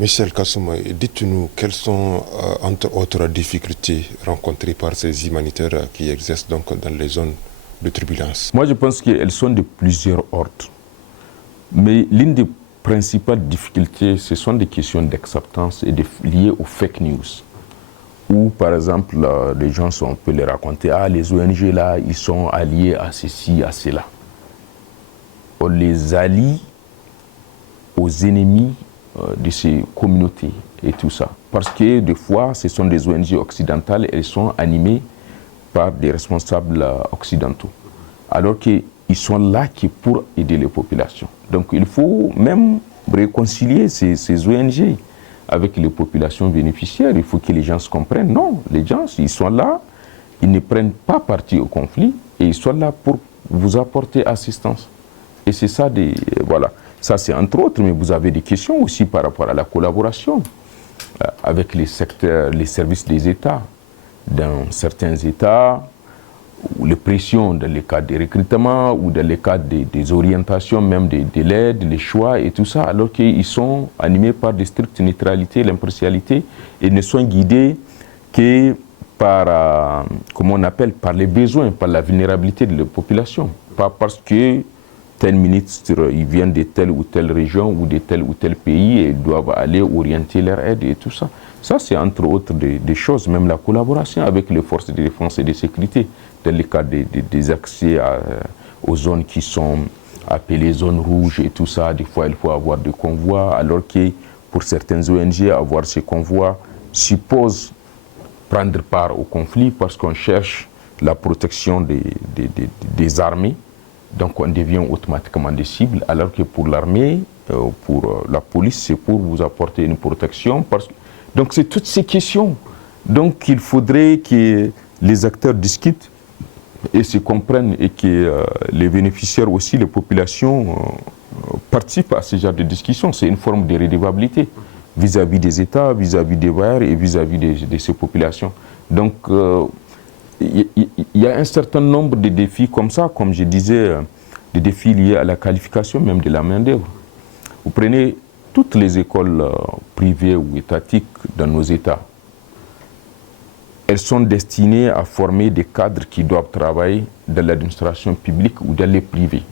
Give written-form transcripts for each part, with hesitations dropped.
Michel Kassouma, dites-nous quelles sont, entre autres difficultés rencontrées par ces humanitaires qui exercent donc dans les zones de turbulence? Moi, je pense qu'elles sont de plusieurs ordres. Mais l'une des principales difficultés, ce sont des questions d'acceptance et liées aux fake news. Où, par exemple, les gens on peut les raconter, les ONG là, ils sont alliés à ceci, à cela. On les allie aux ennemis de ces communautés et tout ça. Parce que des fois, ce sont des ONG occidentales, elles sont animées par des responsables occidentaux. Alors qu'ils sont là pour aider les populations. Donc il faut même réconcilier ces ONG avec les populations bénéficiaires. Il faut que les gens se comprennent. Non, les gens, ils sont là, ils ne prennent pas parti au conflit et ils sont là pour vous apporter assistance. Et c'est ça, voilà. Ça, c'est entre autres, mais vous avez des questions aussi par rapport à la collaboration avec les secteurs, les services des États. Dans certains États, ou les pressions dans les cas des recrutements ou dans les cas des orientations, même de l'aide, les choix et tout ça, alors qu'ils sont animés par des strictes neutralités, l'impartialité, et ne sont guidés que par, comment on appelle, par les besoins, par la vulnérabilité de la population. Pas parce que tel ministre, ils viennent de telle ou telle région ou de tel ou tel pays et doivent aller orienter leur aide et tout ça. Ça, c'est entre autres des choses, même la collaboration avec les forces de défense et de sécurité, dans le cas des accès aux zones qui sont appelées zones rouges et tout ça. Des fois, il faut avoir des convois, alors que pour certaines ONG, avoir ces convois suppose prendre part au conflit parce qu'on cherche la protection des armées. Donc on devient automatiquement des cibles, alors que pour l'armée, pour la police, c'est pour vous apporter une protection. Donc c'est toutes ces questions. Donc il faudrait que les acteurs discutent et se comprennent et que les bénéficiaires aussi, les populations, participent à ce genre de discussion. C'est une forme de redevabilité vis-à-vis des États, vis-à-vis des bailleurs et vis-à-vis de ces populations. Donc il y a un certain nombre de défis comme ça, comme je disais, des défis liés à la qualification même de la main-d'œuvre. Vous prenez toutes les écoles privées ou étatiques dans nos États. Elles sont destinées à former des cadres qui doivent travailler dans l'administration publique ou dans les privés.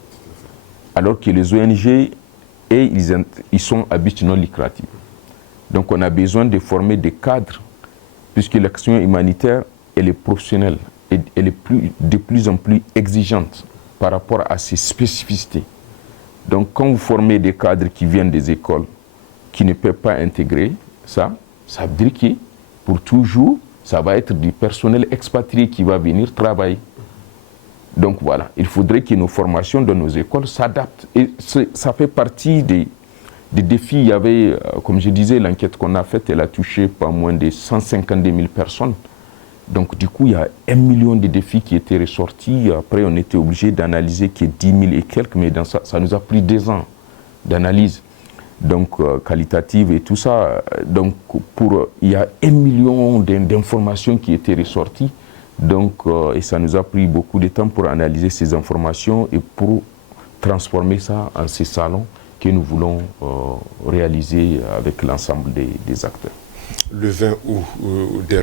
Alors que les ONG, ils sont à but non lucratif. Donc on a besoin de former des cadres, puisque l'action humanitaire, elle est professionnelle et elle est de plus en plus exigeante par rapport à ses spécificités. Donc quand vous formez des cadres qui viennent des écoles, qui ne peuvent pas intégrer ça veut dire que pour toujours, ça va être du personnel expatrié qui va venir travailler. Donc voilà, il faudrait que nos formations dans nos écoles s'adaptent. Et ça fait partie des défis. Il y avait, comme je disais, l'enquête qu'on a faite, elle a touché pas moins de 152 000 personnes. Donc du coup, il y a 1 million de défis qui étaient ressortis. Après, on était obligé d'analyser que 10 000 et quelques, mais dans ça nous a pris 2 ans d'analyse, donc qualitative et tout ça. Donc il y a 1 million d'informations qui étaient ressorties. Donc, et ça nous a pris beaucoup de temps pour analyser ces informations et pour transformer ça en ces salons que nous voulons réaliser avec l'ensemble des acteurs. Le 20 août dernier,